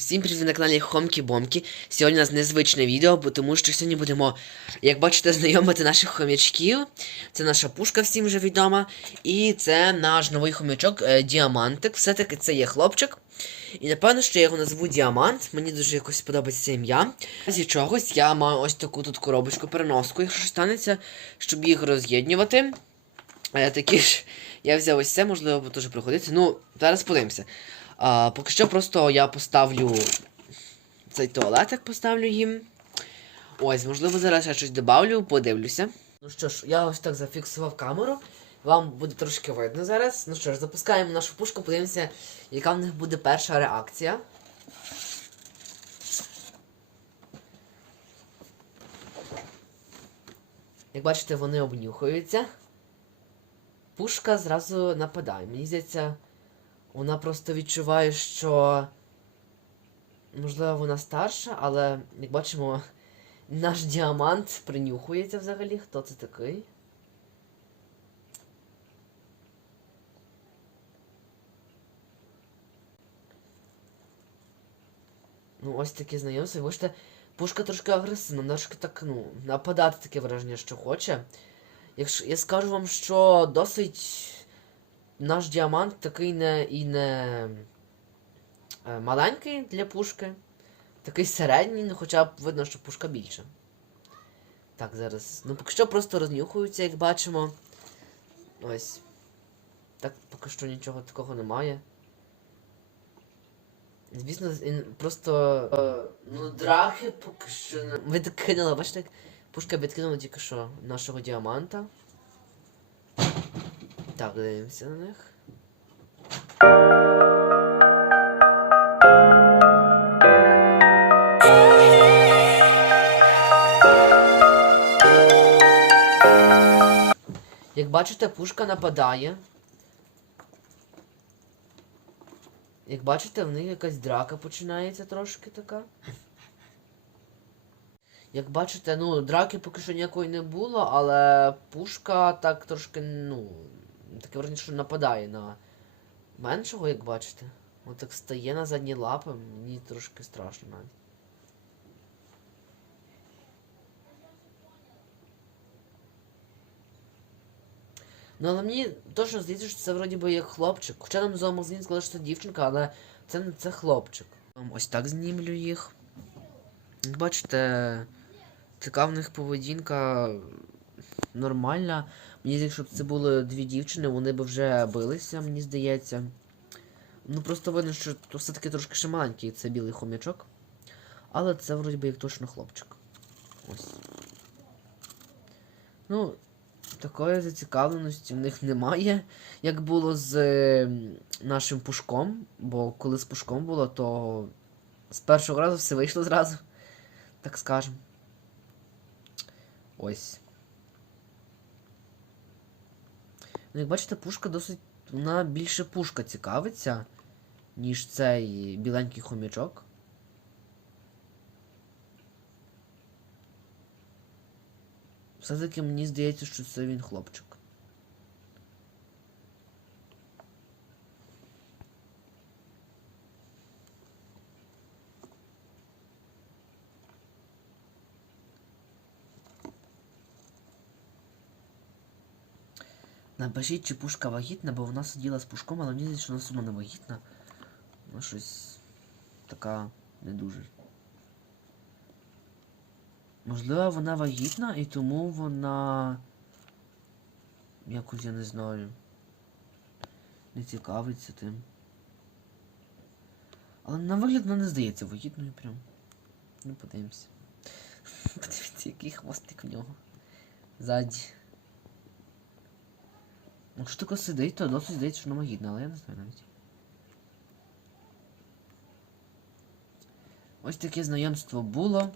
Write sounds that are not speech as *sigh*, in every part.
Усім привіт на каналі Хомкі Бомкі. Сьогодні у нас незвичне відео, тому що сьогодні будемо, як бачите, знайомити наших хомячків. Це наша пушка всім вже відома. І це наш новий хомячок е, Діамантик. Все-таки це є хлопчик. І напевно, що я його назву Діамант. Мені дуже якось подобається це ім'я. Зі чогось я маю ось таку тут коробочку переноску, якщо станеться, щоб їх роз'єднювати. Е, такі ж я взяв ось це, можливо, теж приходиться. Ну, зараз подивимося. А, поки що просто я поставлю цей туалетик поставлю їм. Ось, можливо, зараз я щось добавлю, подивлюся. Ну що ж, я ось так зафіксував камеру. Вам буде трошки видно зараз. Ну що ж, запускаємо нашу пушку, подивимося, яка в них буде перша реакція. Як бачите, вони обнюхуються. Пушка зразу нападає. Мені здається. Вона просто відчуває, що. Можливо, вона старша, але, як бачимо, наш діамант принюхується взагалі. Хто це такий? Ну, ось таке знайомство. І бачите, пушка трошки агресивна, трошки так, ну, нападати таке враження, що хоче. Якщо я скажу вам, що досить наш діамант такий не і не е, маленький для пушки. Такий середній, ну хоча б видно, що пушка більша. Так, зараз. Ну поки що просто рознюхуються, як бачимо. Ось. Так, поки що нічого такого немає. Звісно, просто. Е, ну, драхи поки що. Відкинула, бачите, пушка відкинула тільки що нашого діаманта. Так, дивимося на них. Як бачите, пушка нападає. Як бачите, в них якась драка починається трошки така. Як бачите, ну, драки поки що ніякої не було, але пушка так трошки, ну. Таке враження, що нападає на меншого, як бачите. От так стає на задні лапи, мені трошки страшно навіть. Ну, але мені точно здається, що це вроді би як хлопчик. Хоча нам зоомагазин сказали, що це дівчинка, але це не це хлопчик. Ось так знімлю їх. Як бачите, така в них поведінка нормальна. Мені здається, якщо б це були дві дівчини, вони б вже билися, мені здається. Ну просто видно, що все-таки трошки ще маленький це білий хомячок. Але це вроді би як точно хлопчик. Ось. Ну, такої зацікавленості в них немає, як було з е, нашим пушком. Бо коли з пушком було, то з першого разу все вийшло зразу. Так скажем. Ось. Ну, як бачите, пушка досить. Вона більше пушка цікавиться, ніж цей біленький хомячок. Все-таки мені здається, що це він хлопчик. Напишіть, чи пушка вагітна, бо вона сиділа з пушком, але мені здається, що вона сама не вагітна. Вона щось така не дуже. Можливо, вона вагітна і тому вона. Якось я не знаю. Не цікавиться тим. Але на вигляд вона не здається вагітною прям. Ну, подивимося. *laughs* Подивіться, який хвостик в нього. Ззаді. Якщо тако сидить, то досить здається, що вона вагітна, але я не знаю навіть. Ось таке знайомство було.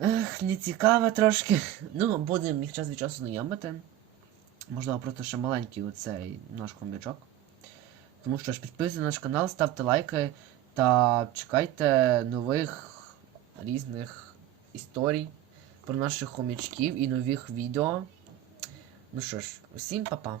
Ех, не цікаве трошки. Ну, будемо їх час від часу знайомити. Можливо, просто ще маленький оцей наш хомячок. Тому що ж, підписуйтесь на наш канал, ставте лайки та чекайте нових різних історій про наших хомячків і нових відео. Ну що ж, усім па-па.